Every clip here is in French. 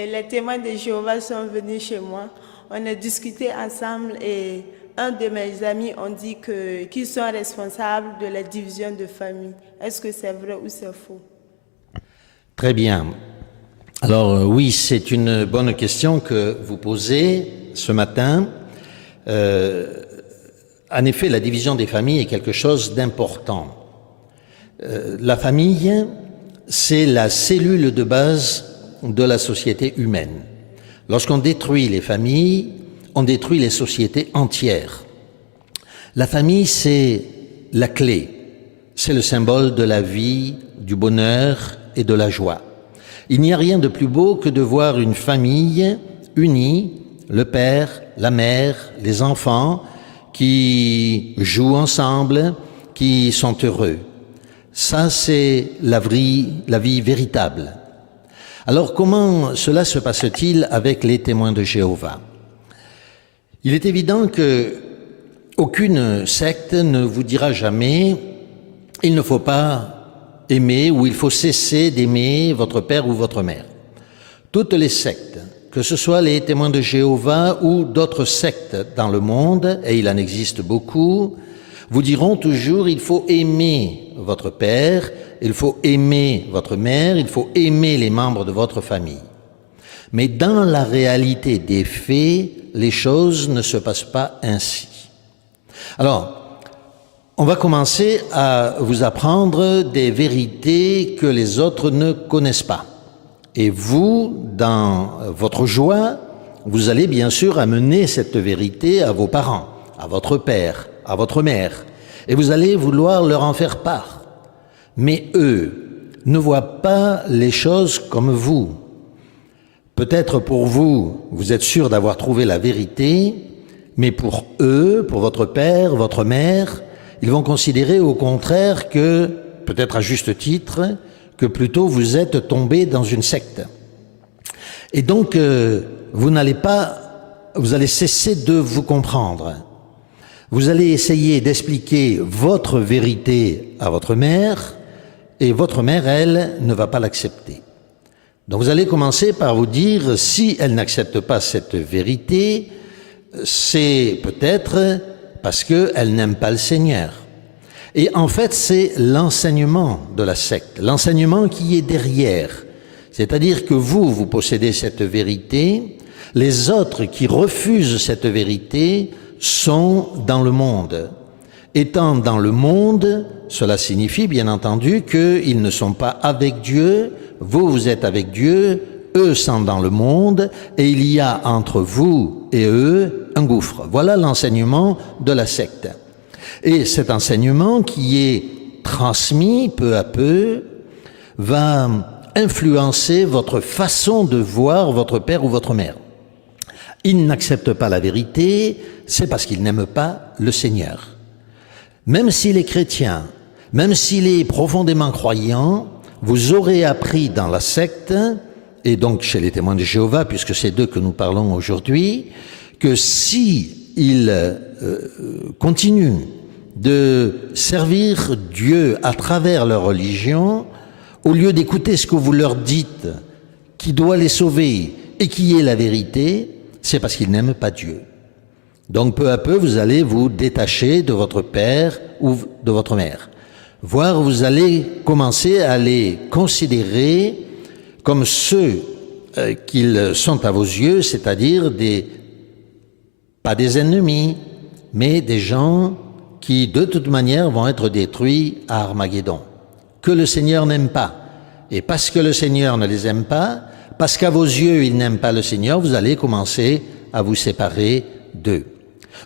Les témoins de Jéhovah sont venus chez moi. On a discuté ensemble et un de mes amis ont dit qu'ils sont responsables de la division de famille. Est-ce que c'est vrai ou c'est faux? Très bien. Alors oui, c'est une bonne question que vous posez ce matin. En effet, la division des familles est quelque chose d'important. La famille, c'est la cellule de base de la société humaine. Lorsqu'on détruit les familles, on détruit les sociétés entières. La famille, c'est la clé, c'est le symbole de la vie, du bonheur et de la joie. Il n'y a rien de plus beau que de voir une famille unie, le père, la mère, les enfants, qui jouent ensemble, qui sont heureux. Ça, c'est la vie véritable. Alors, comment cela se passe-t-il avec les témoins de Jéhovah? Il est évident que aucune secte ne vous dira jamais « il ne faut pas aimer » ou « il faut cesser d'aimer votre père ou votre mère ». Toutes les sectes, que ce soit les témoins de Jéhovah ou d'autres sectes dans le monde, et il en existe beaucoup, vous diront toujours « il faut aimer votre père », il faut aimer votre mère, il faut aimer les membres de votre famille. Mais dans la réalité des faits, les choses ne se passent pas ainsi. Alors, on va commencer à vous apprendre des vérités que les autres ne connaissent pas. Et vous, dans votre joie, vous allez bien sûr amener cette vérité à vos parents, à votre père, à votre mère, et vous allez vouloir leur en faire part. Mais eux ne voient pas les choses comme vous. Peut-être pour vous, vous êtes sûr d'avoir trouvé la vérité, mais pour eux, pour votre père, votre mère, ils vont considérer au contraire que, peut-être à juste titre, que plutôt vous êtes tombé dans une secte. Et donc, vous allez cesser de vous comprendre. Vous allez essayer d'expliquer votre vérité à votre mère, et votre mère, elle, ne va pas l'accepter. Donc vous allez commencer par vous dire, si elle n'accepte pas cette vérité, c'est peut-être parce qu'elle n'aime pas le Seigneur. Et en fait, c'est l'enseignement de la secte, l'enseignement qui est derrière. C'est-à-dire que vous possédez cette vérité, les autres qui refusent cette vérité sont dans le monde. Étant dans le monde, cela signifie bien entendu qu'ils ne sont pas avec Dieu, vous êtes avec Dieu, eux sont dans le monde, et il y a entre vous et eux un gouffre. Voilà l'enseignement de la secte. Et cet enseignement qui est transmis peu à peu va influencer votre façon de voir votre père ou votre mère. Ils n'acceptent pas la vérité, c'est parce qu'ils n'aiment pas le Seigneur. Même s'il est chrétien, même s'il est profondément croyant, vous aurez appris dans la secte, et donc chez les témoins de Jéhovah, puisque c'est d'eux que nous parlons aujourd'hui, que si ils continuent de servir Dieu à travers leur religion, au lieu d'écouter ce que vous leur dites, qui doit les sauver et qui est la vérité, c'est parce qu'ils n'aiment pas Dieu. Donc peu à peu, vous allez vous détacher de votre père ou de votre mère. Voire vous allez commencer à les considérer comme ceux qu'ils sont à vos yeux, c'est-à-dire pas des ennemis, mais des gens qui de toute manière vont être détruits à Armageddon, que le Seigneur n'aime pas. Et parce que le Seigneur ne les aime pas, parce qu'à vos yeux ils n'aiment pas le Seigneur, vous allez commencer à vous séparer d'eux.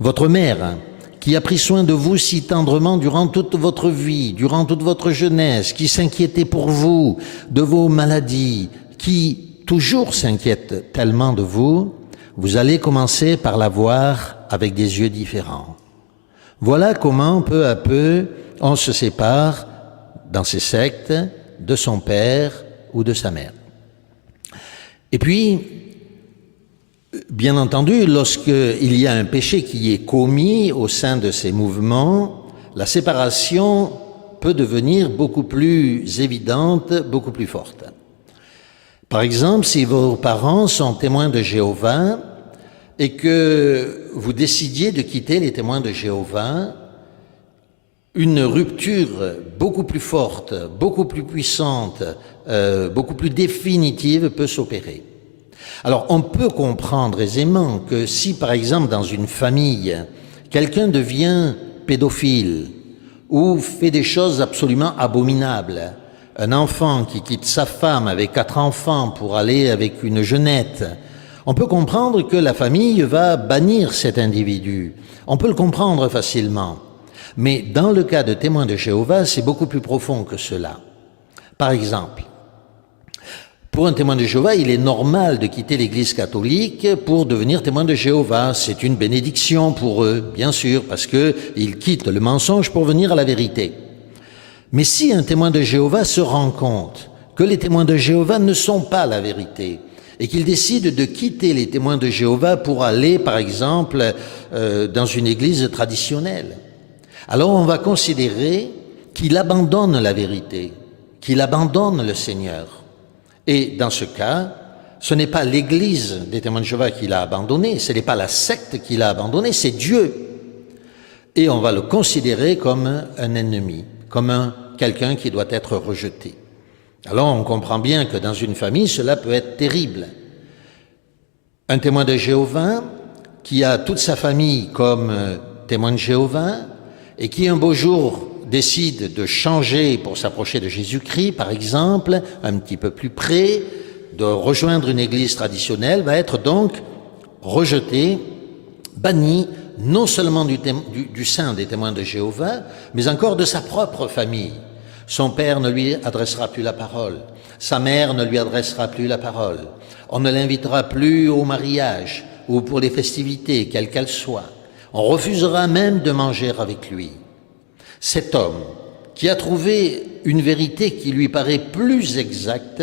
Votre mère, qui a pris soin de vous si tendrement durant toute votre vie, durant toute votre jeunesse, qui s'inquiétait pour vous, de vos maladies, qui toujours s'inquiète tellement de vous, vous allez commencer par la voir avec des yeux différents. Voilà comment, peu à peu, on se sépare dans ces sectes de son père ou de sa mère. Et puis, bien entendu, lorsqu'il y a un péché qui est commis au sein de ces mouvements, la séparation peut devenir beaucoup plus évidente, beaucoup plus forte. Par exemple, si vos parents sont témoins de Jéhovah et que vous décidiez de quitter les témoins de Jéhovah, une rupture beaucoup plus forte, beaucoup plus puissante, beaucoup plus définitive peut s'opérer. Alors, on peut comprendre aisément que si, par exemple, dans une famille, quelqu'un devient pédophile ou fait des choses absolument abominables, un enfant qui quitte sa femme avec 4 enfants pour aller avec une jeunette, on peut comprendre que la famille va bannir cet individu. On peut le comprendre facilement. Mais dans le cas de témoins de Jéhovah, c'est beaucoup plus profond que cela. Par exemple, pour un témoin de Jéhovah, il est normal de quitter l'Église catholique pour devenir témoin de Jéhovah. C'est une bénédiction pour eux, bien sûr, parce qu'ils quittent le mensonge pour venir à la vérité. Mais si un témoin de Jéhovah se rend compte que les témoins de Jéhovah ne sont pas la vérité et qu'il décide de quitter les témoins de Jéhovah pour aller, par exemple, dans une église traditionnelle, alors on va considérer qu'il abandonne la vérité, qu'il abandonne le Seigneur. Et dans ce cas, ce n'est pas l'Église des témoins de Jéhovah qu'il a abandonné, ce n'est pas la secte qu'il a abandonné, c'est Dieu. Et on va le considérer comme un ennemi, comme quelqu'un qui doit être rejeté. Alors on comprend bien que dans une famille, cela peut être terrible. Un témoin de Jéhovah qui a toute sa famille comme témoin de Jéhovah et qui un beau jour décide de changer pour s'approcher de Jésus-Christ, par exemple, un petit peu plus près, de rejoindre une église traditionnelle, va être donc rejeté, banni, non seulement du sein des témoins de Jéhovah, mais encore de sa propre famille. Son père ne lui adressera plus la parole, sa mère ne lui adressera plus la parole, on ne l'invitera plus au mariage ou pour les festivités, quelles qu'elles soient. On refusera même de manger avec lui. Cet homme, qui a trouvé une vérité qui lui paraît plus exacte,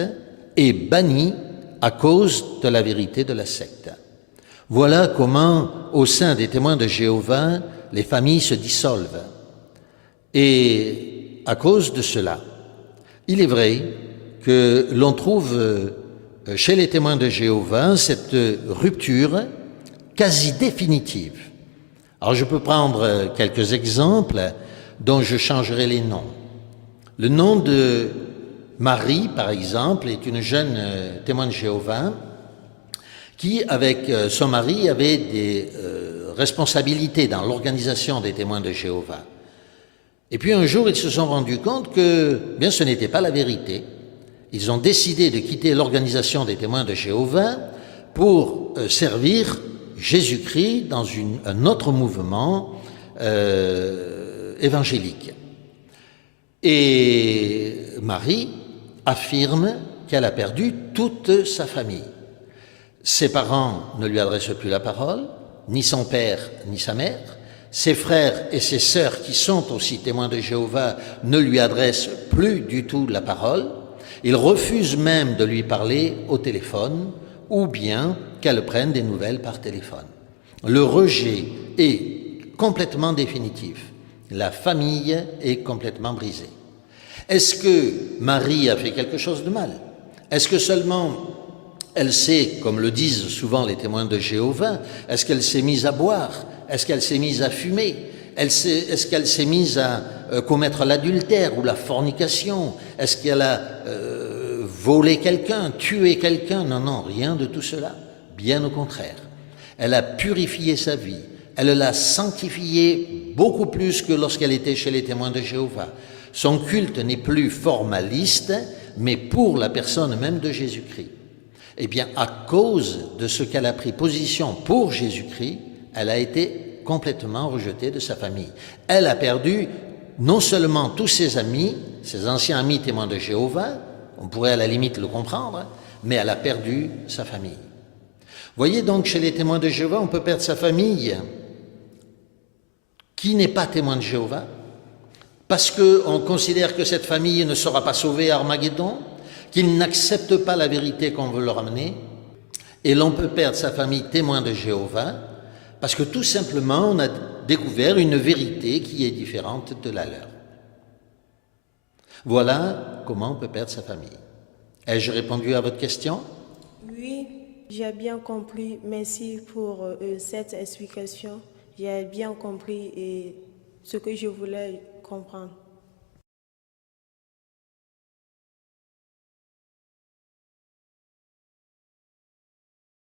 est banni à cause de la vérité de la secte. Voilà comment, au sein des témoins de Jéhovah, les familles se dissolvent. Et à cause de cela, il est vrai que l'on trouve chez les témoins de Jéhovah cette rupture quasi définitive. Alors je peux prendre quelques exemples dont je changerai les noms. Le nom de Marie, par exemple, est une jeune témoin de Jéhovah qui, avec son mari, avait des responsabilités dans l'organisation des témoins de Jéhovah. Et puis un jour, ils se sont rendus compte que bien ce n'était pas la vérité. Ils ont décidé de quitter l'organisation des témoins de Jéhovah pour servir Jésus-Christ dans un autre mouvement évangélique. Et Marie affirme qu'elle a perdu toute sa famille. Ses parents ne lui adressent plus la parole, ni son père, ni sa mère. Ses frères et ses sœurs, qui sont aussi témoins de Jéhovah, ne lui adressent plus du tout la parole. Ils refusent même de lui parler au téléphone ou bien qu'elle prenne des nouvelles par téléphone. Le rejet est complètement définitif. La famille est complètement brisée. Est-ce que Marie a fait quelque chose de mal? Est-ce que seulement elle s'est, comme le disent souvent les témoins de Jéhovah, est-ce qu'elle s'est mise à boire? Est-ce qu'elle s'est mise à fumer? Est-ce qu'elle s'est mise à commettre l'adultère ou la fornication? Est-ce qu'elle a volé quelqu'un, tué quelqu'un? Non, non, rien de tout cela. Bien au contraire. Elle a purifié sa vie. Elle l'a sanctifiée beaucoup plus que lorsqu'elle était chez les témoins de Jéhovah. Son culte n'est plus formaliste, mais pour la personne même de Jésus-Christ. Eh bien, à cause de ce qu'elle a pris position pour Jésus-Christ, elle a été complètement rejetée de sa famille. Elle a perdu non seulement tous ses amis, ses anciens amis témoins de Jéhovah, on pourrait à la limite le comprendre, mais elle a perdu sa famille. Voyez donc, chez les témoins de Jéhovah, on peut perdre sa famille. Qui n'est pas témoin de Jéhovah? Parce qu'on considère que cette famille ne sera pas sauvée à Armageddon, qu'ils n'acceptent pas la vérité qu'on veut leur amener, et l'on peut perdre sa famille témoin de Jéhovah, parce que tout simplement on a découvert une vérité qui est différente de la leur. Voilà comment on peut perdre sa famille. Ai-je répondu à votre question? Oui, j'ai bien compris. Merci pour cette explication. J'ai bien compris ce que je voulais comprendre.